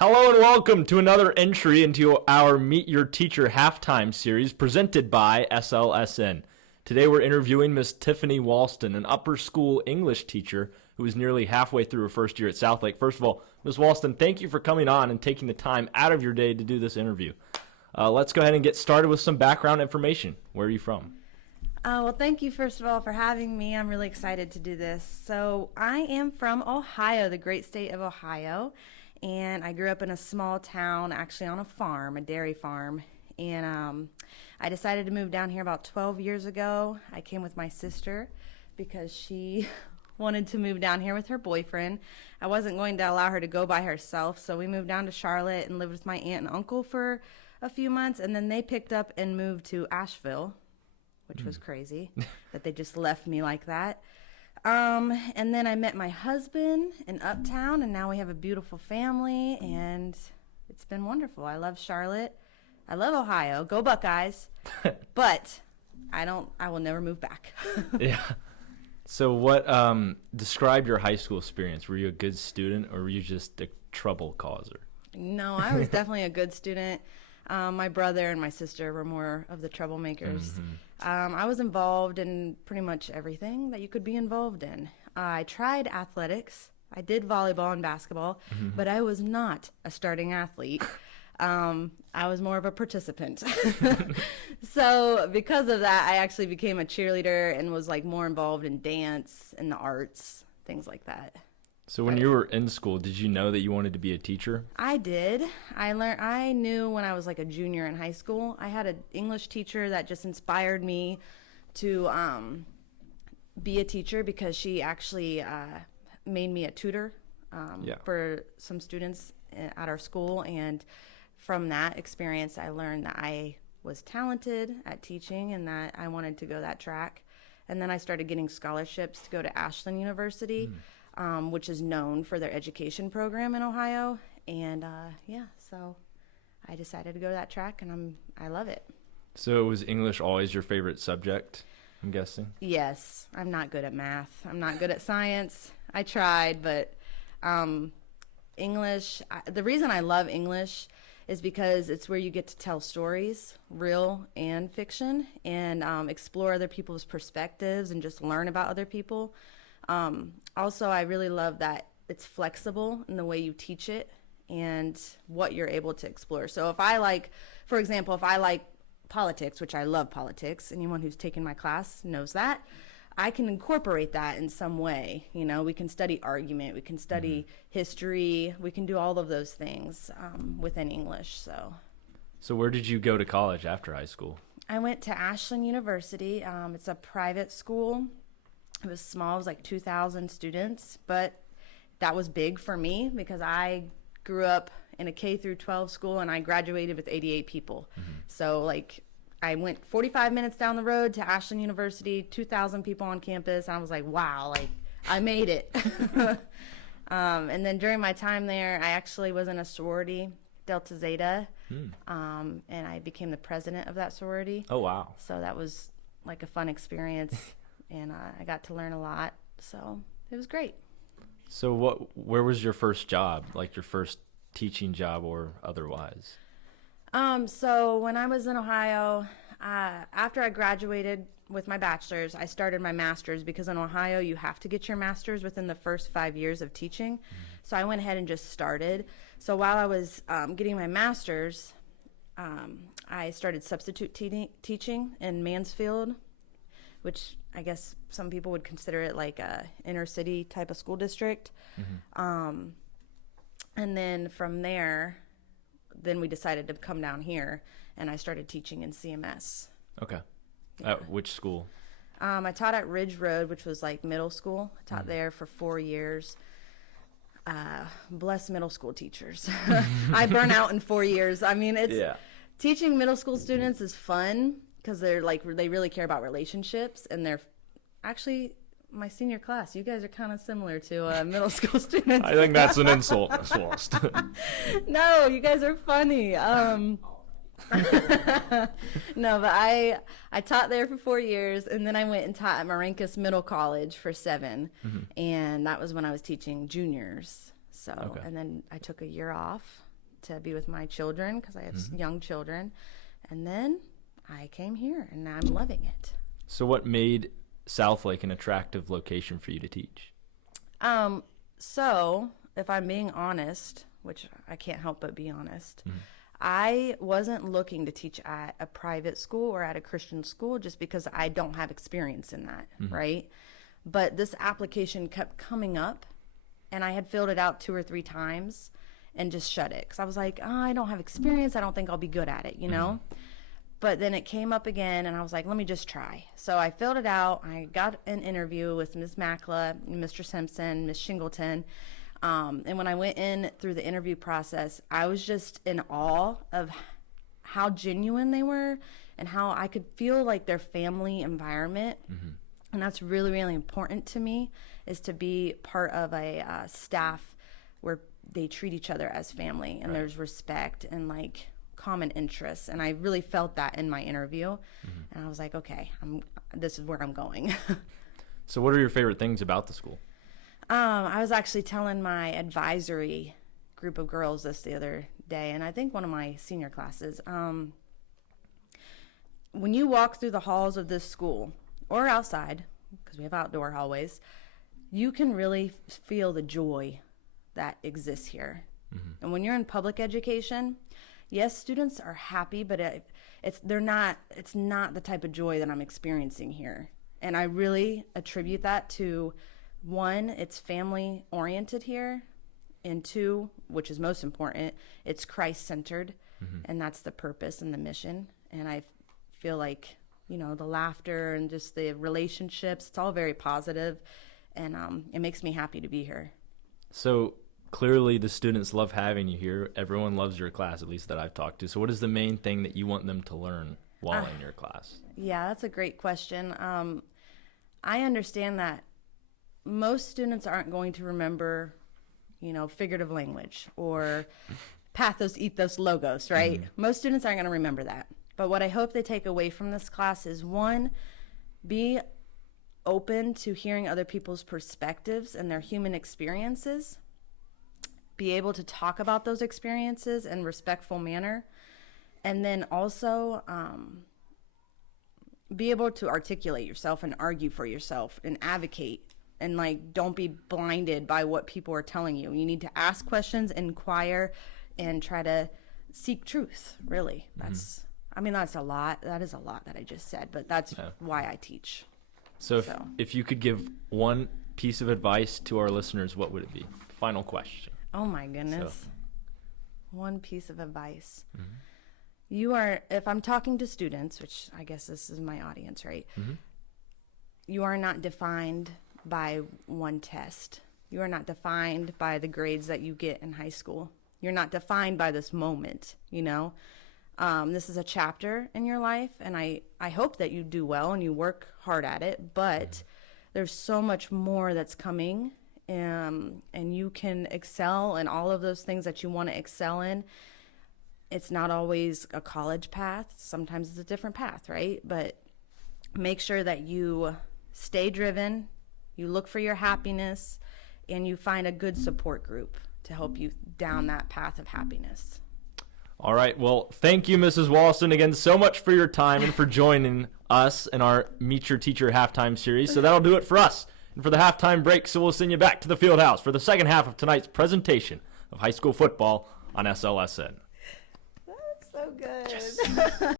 Hello and welcome to another entry into our Meet Your Teacher halftime series presented by SLSN. Today we're interviewing Miss Tiffany Walston, an upper school English teacher who is nearly halfway through her first year at SouthLake. First of all, Ms. Walston, thank you for coming on and taking the time out of your day to do this interview. Let's go ahead and get started with some background information. Where are you from? Well, thank you, first of all, for having me. I'm really excited to do this. So I am from Ohio, the great state of Ohio, and I grew up in a small town, actually on a farm, a dairy farm, and I decided to move down here about 12 years ago. I came with my sister because she wanted to move down here with her boyfriend. I wasn't going to allow her to go by herself, so we moved down to Charlotte and lived with my aunt and uncle for a few months, and then they picked up and moved to Asheville, which was crazy that they just left me like that. And then I met my husband in Uptown, and now we have a beautiful family, and it's been wonderful. I love Charlotte. I love Ohio. Go Buckeyes. But I will never move back. Yeah. So what, describe your high school experience. Were you a good student or were you just a trouble causer? No, I was definitely a good student. My brother and my sister were more of the troublemakers. I was involved in pretty much everything that you could be involved in. I tried athletics. I did volleyball and basketball, but I was not a starting athlete. I was more of a participant. So because of that, I actually became a cheerleader and was like more involved in dance and the arts, things like that. So when you were in school, did you know that you wanted to be a teacher? I did. I knew when I was like a junior in high school. I had an English teacher that just inspired me to be a teacher because she actually made me a tutor for some students at our school. And from that experience, I learned that I was talented at teaching and that I wanted to go that track. And then I started getting scholarships to go to Ashland University. Which is known for their education program in Ohio. And so I decided to go that track, and I love it. So was English always your favorite subject, I'm guessing? Yes. I'm not good at math. I'm not good at science. I tried, but English, the reason I love English is because it's where you get to tell stories, real and fiction, and explore other people's perspectives and just learn about other people. Also, I really love that it's flexible in the way you teach it and what you're able to explore. So if I like, for example, if I like politics, which I love politics, anyone who's taken my class knows that, I can incorporate that in some way. You know, we can study argument, we can study history, we can do all of those things within English. So where did you go to college after high school? I went to Ashland University. It's a private school. It was small. It was like 2,000 students, but that was big for me because I grew up in a K through 12 school and I graduated with 88 people. So like I went 45 minutes down the road to Ashland University, 2,000 people on campus. And I was like, wow, like I made it. And then during my time there, I actually was in a sorority, Delta Zeta, and I became the president of that sorority. Oh, wow. So that was like a fun experience. And I got to learn a lot, so it was great. So where was your first job, like your first teaching job or otherwise? So when I was in Ohio, after I graduated with my bachelor's, I started my master's because in Ohio you have to get your master's within the first 5 years of teaching. So I went ahead and just started. So while I was getting my master's, I started substitute teaching in Mansfield, which I guess some people would consider it like a inner city type of school district. And then from there, then we decided to come down here, and I started teaching in CMS. Okay. Yeah. At which school? I taught at Ridge Road, which was like middle school. I taught there for 4 years. Bless middle school teachers. I burn out in 4 years. I mean, teaching middle school students is fun because they really care about relationships, and they're actually my senior class. You guys are kind of similar to middle school students. I think that's an insult, Miss Walston. No, you guys are funny. No, but I taught there for 4 years, and then I went and taught at Marinkus Middle College for 7, and that was when I was teaching juniors. So, and then I took a year off to be with my children because I have young children. And then I came here, and I'm loving it. So what made SouthLake an attractive location for you to teach? So if I'm being honest, which I can't help but be honest, I wasn't looking to teach at a private school or at a Christian school just because I don't have experience in that, right? But this application kept coming up, and I had filled it out 2 or 3 times and just shut it because I was like, oh, I don't have experience. I don't think I'll be good at it, you know? But then it came up again, and I was like, let me just try. So I filled it out. I got an interview with Ms. Makla, Mr. Simpson, Ms. Shingleton. And when I went in through the interview process, I was just in awe of how genuine they were and how I could feel like their family environment. And that's really, really important to me, is to be part of a staff where they treat each other as family and there's respect and like common interests. And I really felt that in my interview. And I was like, okay, this is where I'm going. So what are your favorite things about the school? I was actually telling my advisory group of girls this the other day, and I think one of my senior classes, when you walk through the halls of this school or outside, because we have outdoor hallways, you can really feel the joy that exists here. And when you're in public education, yes, students are happy, but it's not the type of joy that I'm experiencing here. And I really attribute that to, 1, it's family oriented here, and 2, which is most important, it's Christ centered, and that's the purpose and the mission. And I feel like, the laughter and just the relationships, it's all very positive, and it makes me happy to be here. So clearly the students love having you here. Everyone loves your class, at least that I've talked to. So what is the main thing that you want them to learn while in your class? Yeah, that's a great question. I understand that most students aren't going to remember, figurative language or pathos, ethos, logos, right? Most students aren't going to remember that. But what I hope they take away from this class is, 1, be open to hearing other people's perspectives and their human experiences. Be able to talk about those experiences in a respectful manner. And then also be able to articulate yourself and argue for yourself and advocate. And don't be blinded by what people are telling you. You need to ask questions, inquire, and try to seek truth, really. That's a lot. That is a lot that I just said, but that's why I teach. So if you could give one piece of advice to our listeners, what would it be? Final question. Oh my goodness. One piece of advice. If I'm talking to students, which I guess this is my audience, right? You are not defined by one test. You are not defined by the grades that you get in high school. You're not defined by this moment, This is a chapter in your life, and I hope that you do well and you work hard at it, but there's so much more that's coming, and you can excel in all of those things that you want to excel in. It's not always a college path. Sometimes it's a different path, right? But make sure that you stay driven, you look for your happiness, and you find a good support group to help you down that path of happiness. All right. Well, thank you, Mrs. Walston, again so much for your time and for joining us in our Meet Your Teacher halftime series. So that'll do it for us and for the halftime break. So we'll send you back to the field house for the second half of tonight's presentation of high school football on SLSN. That's so good. Yes.